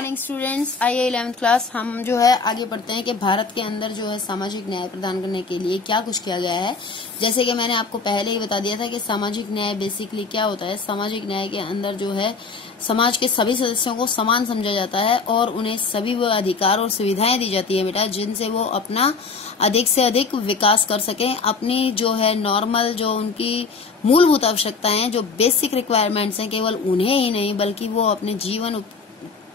Morning students, आइए 11th class हम जो है आगे बढ़ते हैं कि भारत के अंदर जो है सामाजिक न्याय प्रदान करने के लिए क्या कुछ किया गया है। जैसे कि मैंने आपको पहले ही बता दिया था कि सामाजिक न्याय बेसिकली क्या होता है। सामाजिक न्याय के अंदर जो है समाज के सभी सदस्यों को समान समझा जाता है और उन्हें सभी वो अधिकार और सुविधाएं दी जाती है बेटा, जिनसे वो अपना अधिक से अधिक विकास कर सकें। अपनी जो है नॉर्मल जो उनकी मूलभूत आवश्यकताएं, जो बेसिक रिक्वायरमेंट्स हैं, केवल उन्हें ही नहीं बल्कि वो अपने जीवन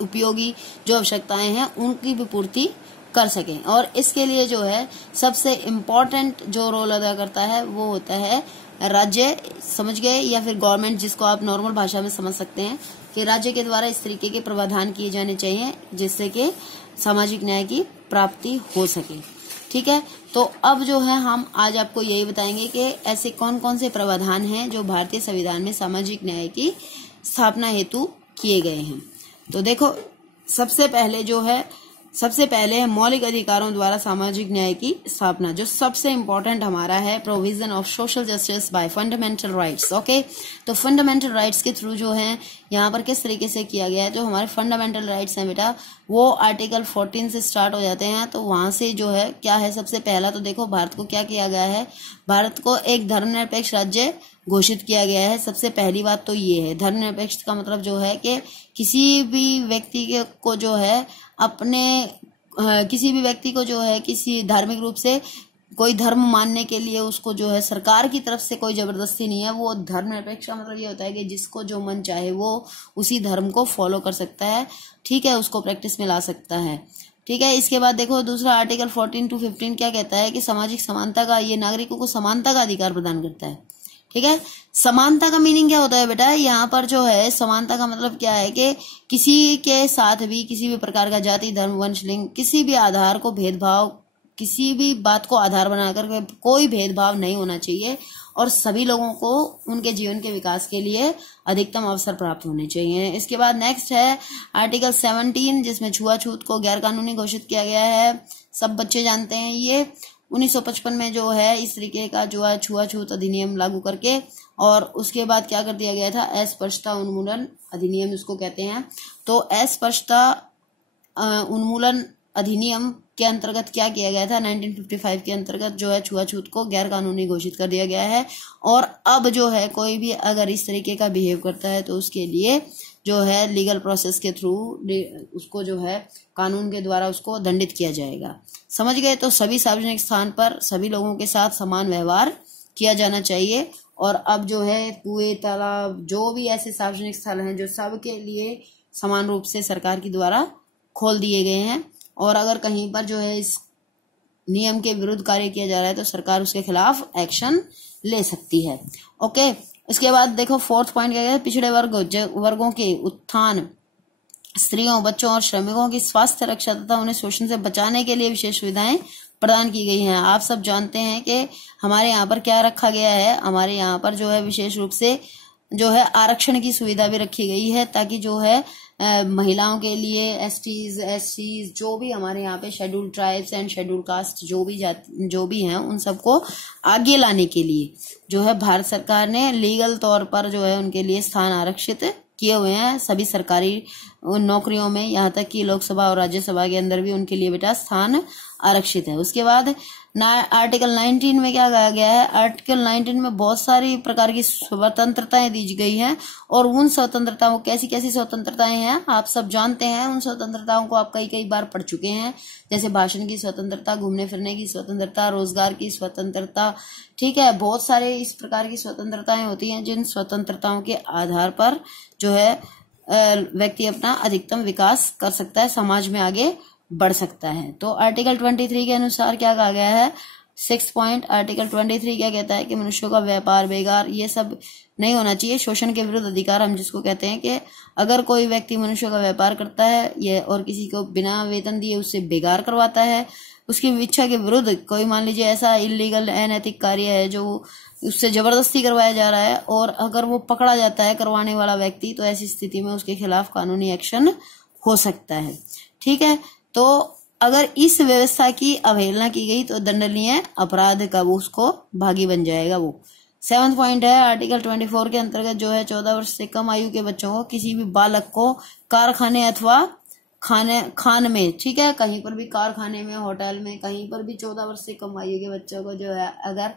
उपयोगी जो आवश्यकताएं हैं उनकी भी पूर्ति कर सकें। और इसके लिए जो है सबसे इम्पोर्टेंट जो रोल अदा करता है वो होता है राज्य, समझ गए, या फिर गवर्नमेंट, जिसको आप नॉर्मल भाषा में समझ सकते हैं कि राज्य के द्वारा इस तरीके के प्रावधान किए जाने चाहिए जिससे कि सामाजिक न्याय की प्राप्ति हो सके। ठीक है, तो अब जो है हम आज आपको यही बताएंगे कि ऐसे कौन कौन से प्रावधान हैं जो भारतीय संविधान में सामाजिक न्याय की स्थापना हेतु किए गए हैं। तो देखो, सबसे पहले है मौलिक अधिकारों द्वारा सामाजिक न्याय की स्थापना, जो सबसे इम्पोर्टेंट हमारा है, provision of social justice bye fundamental rights. Okay, तो फंडामेंटल राइट्स के थ्रू जो है यहाँ पर किस तरीके से किया गया है, जो हमारे फंडामेंटल राइट्स हैं बेटा वो आर्टिकल 14 से स्टार्ट हो जाते हैं। तो वहां से जो है क्या है, सबसे पहला तो देखो भारत को क्या किया गया है, भारत को एक धर्मनिरपेक्ष राज्य घोषित किया गया है। सबसे पहली बात तो ये है, धर्मनिरपेक्ष का मतलब जो है कि किसी भी व्यक्ति को जो है किसी धार्मिक रूप से कोई धर्म मानने के लिए उसको जो है सरकार की तरफ से कोई जबरदस्ती नहीं है। वो धर्मनिरपेक्ष का मतलब ये होता है कि जिसको जो मन चाहे वो उसी धर्म को फॉलो कर सकता है, ठीक है, उसको प्रैक्टिस में ला सकता है। ठीक है, इसके बाद देखो दूसरा आर्टिकल 14 to 15 क्या कहता है कि सामाजिक समानता का, ये नागरिकों को समानता का अधिकार प्रदान करता है। ठीक है, समानता का मीनिंग क्या होता है बेटा, यहाँ पर जो है समानता का मतलब क्या है कि किसी के साथ भी किसी भी प्रकार का जाति, धर्म, वंश, लिंग, किसी भी आधार को भेदभाव, किसी भी बात को आधार बनाकर कोई भेदभाव नहीं होना चाहिए और सभी लोगों को उनके जीवन के विकास के लिए अधिकतम अवसर प्राप्त होने चाहिए। इसके बाद नेक्स्ट है आर्टिकल 17 जिसमें छुआछूत को गैर कानूनी घोषित किया गया है। सब बच्चे जानते हैं ये 1955 में जो है इस तरीके का जो है छुआछूत अधिनियम लागू करके, और उसके बाद क्या कर दिया गया था, अस्पृश्यता उन्मूलन अधिनियम उसको कहते हैं। तो अस्पृश्यता उन्मूलन अधिनियम के अंतर्गत क्या किया गया था, 1955 के अंतर्गत जो है छुआछूत को गैर कानूनी घोषित कर दिया गया है। और अब जो है कोई भी अगर इस तरीके का बिहेव करता है तो उसके लिए जो है लीगल प्रोसेस के थ्रू उसको जो है कानून के द्वारा उसको दंडित किया जाएगा। समझ गए, तो सभी सार्वजनिक स्थान पर सभी लोगों के साथ समान व्यवहार किया जाना चाहिए। और अब जो है कुएं, तालाब, जो भी ऐसे सार्वजनिक स्थल हैं जो सबके लिए समान रूप से सरकार के द्वारा खोल दिए गए हैं, और अगर कहीं पर जो है इस नियम के विरुद्ध कार्य किया जा रहा है तो सरकार उसके खिलाफ एक्शन ले सकती है। ओके, इसके बाद देखो फोर्थ पॉइंट क्या है, पिछड़े वर्गों के उत्थान, स्त्रियों, बच्चों और श्रमिकों की स्वास्थ्य रक्षा तथा उन्हें शोषण से बचाने के लिए विशेष सुविधाएं प्रदान की गई हैं। आप सब जानते हैं कि हमारे यहाँ पर क्या रखा गया है, हमारे यहाँ पर जो है विशेष रूप से जो है आरक्षण की सुविधा भी रखी गई है ताकि जो है महिलाओं के लिए, एसटीज जो भी हमारे यहाँ पे scheduled tribes and scheduled caste जो भी हैं उन सबको आगे लाने के लिए जो है भारत सरकार ने लीगल तौर पर जो है उनके लिए स्थान आरक्षित किए हुए हैं सभी सरकारी नौकरियों में, यहाँ तक कि लोकसभा और राज्यसभा के अंदर भी उनके लिए बेटा स्थान आरक्षित है। उसके बाद आर्टिकल 19 में क्या कहा गया है, आर्टिकल 19 में बहुत सारी प्रकार की स्वतंत्रताएं दी गई हैं, और उन स्वतंत्रताओं, कैसी कैसी स्वतंत्रताएं हैं आप सब जानते हैं। उन स्वतंत्रताओं को आप कई बार पढ़ चुके हैं, जैसे भाषण की स्वतंत्रता, घूमने फिरने की स्वतंत्रता, रोजगार की स्वतंत्रता। ठीक है, बहुत सारे इस प्रकार की स्वतंत्रताएं होती हैं जिन स्वतंत्रताओं के आधार पर जो है व्यक्ति अपना अधिकतम विकास कर सकता है, समाज में आगे बढ़ सकता है। तो आर्टिकल 23 के अनुसार क्या कहा गया है, 6 पॉइंट आर्टिकल 23 क्या कहता है कि मनुष्यों का व्यापार, बेगार, ये सब नहीं होना चाहिए। शोषण के विरुद्ध अधिकार हम जिसको कहते हैं कि अगर कोई व्यक्ति मनुष्यों का व्यापार करता है ये और किसी को बिना वेतन दिए उससे बेगार करवाता है, उसकी इच्छा के विरुद्ध कोई मान लीजिए ऐसा इलीगल अनैतिक कार्य है जो उससे जबरदस्ती करवाया जा रहा है, और अगर वो पकड़ा जाता है करवाने वाला व्यक्ति, तो ऐसी स्थिति में उसके खिलाफ कानूनी एक्शन हो सकता है। ठीक है, तो अगर इस व्यवस्था की अवहेलना की गई तो दंडनीय अपराध का वो उसको भागी बन जाएगा। वो 7th पॉइंट है आर्टिकल 24 के अंतर्गत जो है 14 वर्ष से कम आयु के बच्चों को, किसी भी बालक को कारखाने अथवा खान में, ठीक है, कहीं पर भी कारखाने में, होटल में, कहीं पर भी 14 वर्ष से कम आयु के बच्चों को जो है अगर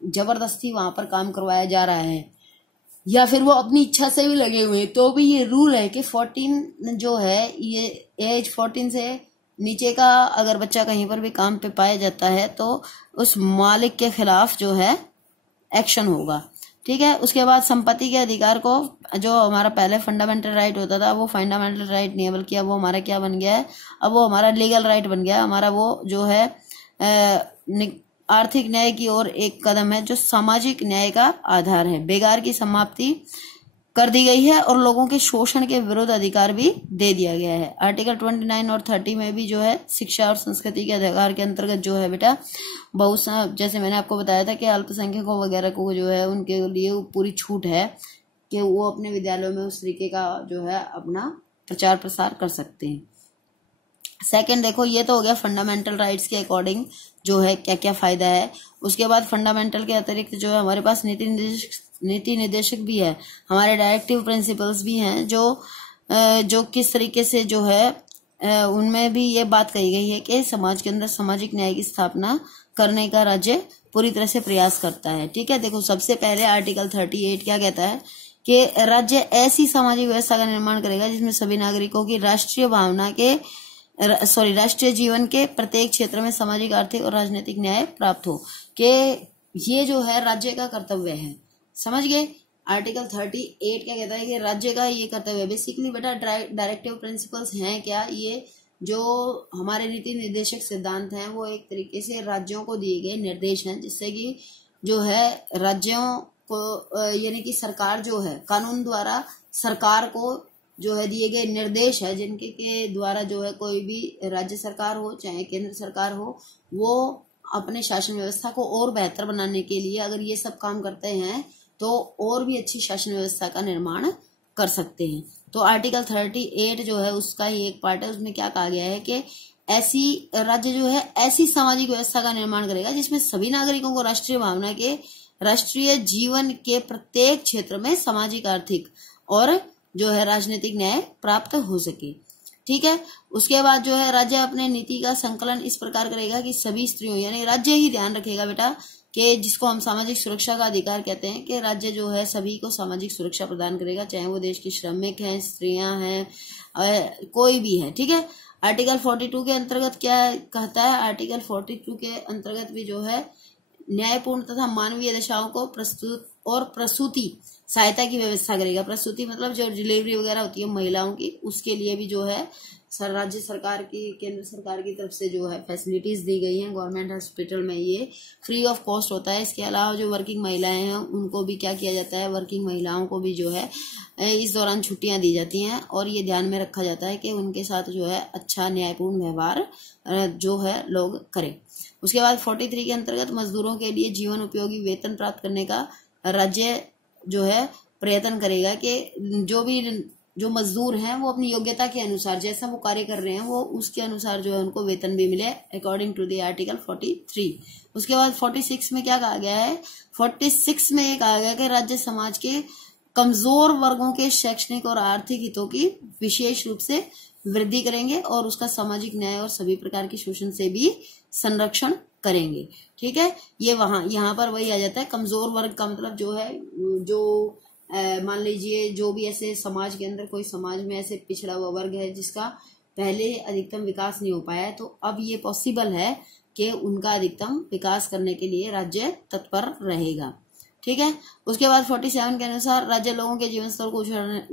जबरदस्ती वहां पर काम करवाया जा रहा है या फिर वो अपनी इच्छा से भी लगे हुए हैं, तो भी ये रूल है कि 14 जो है, ये एज 14 से नीचे का अगर बच्चा कहीं पर भी काम पे पाया जाता है तो उस मालिक के खिलाफ जो है एक्शन होगा, ठीक है। उसके बाद संपत्ति के अधिकार को, जो हमारा पहले फंडामेंटल राइट होता था वो फंडामेंटल राइट नहीं है, बल्कि अब वो हमारा क्या बन गया है, अब वो हमारा लीगल राइट बन गया है। हमारा वो जो है आर्थिक न्याय की ओर एक कदम है जो सामाजिक न्याय का आधार है। बेगार की समाप्ति कर दी गई है और लोगों के शोषण के विरुद्ध अधिकार भी दे दिया गया है। आर्टिकल 29 और 30 में भी जो है शिक्षा और संस्कृति के अधिकार के अंतर्गत जो है बेटा बहुत, जैसे मैंने आपको बताया था कि अल्पसंख्यकों वगैरह को जो है उनके लिए पूरी छूट है कि वो अपने विद्यालयों में उस तरीके का जो है अपना प्रचार प्रसार कर सकते हैं। सेकंड देखो, ये तो हो गया फंडामेंटल राइट्स के अकॉर्डिंग जो है क्या क्या फायदा है। उसके बाद फंडामेंटल के अतिरिक्त जो है हमारे पास नीति निर्देशक भी है, हमारे डायरेक्टिव प्रिंसिपल्स भी हैं जो किस तरीके से जो है उनमें भी ये बात कही गई है कि समाज के अंदर सामाजिक न्याय की स्थापना करने का राज्य पूरी तरह से प्रयास करता है, ठीक है। देखो सबसे पहले आर्टिकल 38 क्या कहता है कि राज्य ऐसी सामाजिक व्यवस्था का निर्माण करेगा जिसमें सभी नागरिकों की राष्ट्रीय जीवन के प्रत्येक क्षेत्र में सामाजिक, आर्थिक और राजनीतिक न्याय प्राप्त हो, कि ये जो है राज्य का कर्तव्य है। समझ गए? आर्टिकल 38 क्या कहता है कि राज्य का ये कर्तव्य है। बेसिकली बेटा डायरेक्टिव प्रिंसिपल्स हैं क्या, ये जो हमारे नीति निर्देशक सिद्धांत हैं वो एक तरीके से राज्यों को दिए गए निर्देश हैं, जिससे कि जो है राज्यों को यानी कि सरकार जो है कानून द्वारा सरकार को जो है दिए गए निर्देश है, जिनके के द्वारा जो है कोई भी राज्य सरकार हो चाहे केंद्र सरकार हो, वो अपने शासन व्यवस्था को और बेहतर बनाने के लिए अगर ये सब काम करते हैं तो और भी अच्छी शासन व्यवस्था का निर्माण कर सकते हैं। तो आर्टिकल 38 जो है उसका ही एक पार्ट है, उसमें क्या कहा गया है कि ऐसी राज्य जो है ऐसी सामाजिक व्यवस्था का निर्माण करेगा जिसमें सभी नागरिकों को राष्ट्रीय भावना के राष्ट्रीय जीवन के प्रत्येक क्षेत्र में सामाजिक, आर्थिक और जो है राजनीतिक न्याय प्राप्त हो सके, ठीक है। उसके बाद जो है राज्य अपने नीति का संकलन इस प्रकार करेगा कि सभी स्त्रियों, यानी राज्य ही ध्यान रखेगा बेटा कि जिसको हम सामाजिक सुरक्षा का अधिकार कहते हैं, कि राज्य जो है सभी को सामाजिक सुरक्षा प्रदान करेगा, चाहे वो देश की श्रमिक हैं, स्त्रियां हैं, कोई भी है, ठीक है। आर्टिकल 42 के अंतर्गत क्या कहता है, आर्टिकल 42 के अंतर्गत भी जो है न्यायपूर्ण तथा मानवीय दशाओं को प्रस्तुत और प्रसूति सहायता की व्यवस्था करेगा। प्रसूति मतलब जो डिलीवरी वगैरह होती है महिलाओं की, उसके लिए भी जो है राज्य सरकार की, केंद्र सरकार की तरफ से जो है फैसिलिटीज दी गई हैं। गवर्नमेंट हॉस्पिटल में ये फ्री ऑफ कॉस्ट होता है। इसके अलावा जो वर्किंग महिलाएं हैं उनको भी क्या किया जाता है, वर्किंग महिलाओं को भी जो है इस दौरान छुट्टियां दी जाती हैं और ये ध्यान में रखा जाता है कि उनके साथ जो है अच्छा न्यायपूर्ण व्यवहार जो है लोग करें। उसके बाद 43 के अंतर्गत मजदूरों के लिए जीवन उपयोगी वेतन प्राप्त करने का राज्य जो है प्रयत्न करेगा कि जो मजदूर हैं वो अपनी योग्यता के अनुसार जैसा वो कार्य कर रहे हैं वो उसके अनुसार जो है उनको वेतन भी मिले अकॉर्डिंग टू द आर्टिकल 43। उसके बाद 46 में क्या कहा गया है, 46 में ये कहा गया कि राज्य समाज के कमजोर वर्गों के शैक्षणिक और आर्थिक हितों की विशेष रूप से वृद्धि करेंगे और उसका सामाजिक न्याय और सभी प्रकार के शोषण से भी संरक्षण करेंगे, ठीक है। ये यहाँ पर वही आ जाता है, कमजोर वर्ग का मतलब जो है जो मान लीजिए जो भी ऐसे समाज के अंदर कोई समाज में ऐसे पिछड़ा हुआ वर्ग है जिसका पहले अधिकतम विकास नहीं हो पाया है, तो अब ये पॉसिबल है कि उनका अधिकतम विकास करने के लिए राज्य तत्पर रहेगा, ठीक है। उसके बाद 47 के अनुसार राज्य लोगों के जीवन स्तर को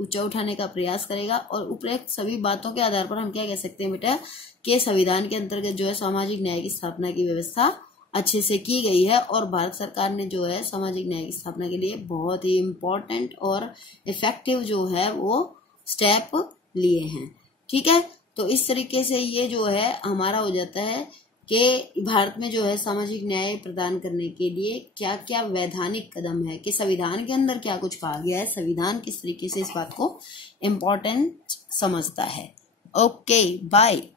ऊंचा उठाने का प्रयास करेगा और उपरोक्त सभी बातों के आधार पर हम क्या कह सकते हैं बेटा कि संविधान के अंतर्गत जो है सामाजिक न्याय की स्थापना की व्यवस्था अच्छे से की गई है और भारत सरकार ने जो है सामाजिक न्याय की स्थापना के लिए बहुत ही इम्पोर्टेंट और इफेक्टिव जो है वो स्टेप लिए हैं, ठीक है। तो इस तरीके से ये जो है हमारा हो जाता है कि भारत में जो है सामाजिक न्याय प्रदान करने के लिए क्या क्या वैधानिक कदम है, कि संविधान के अंदर क्या कुछ कहा गया है, संविधान किस तरीके से इस बात को इम्पोर्टेंट समझता है। Okay bye.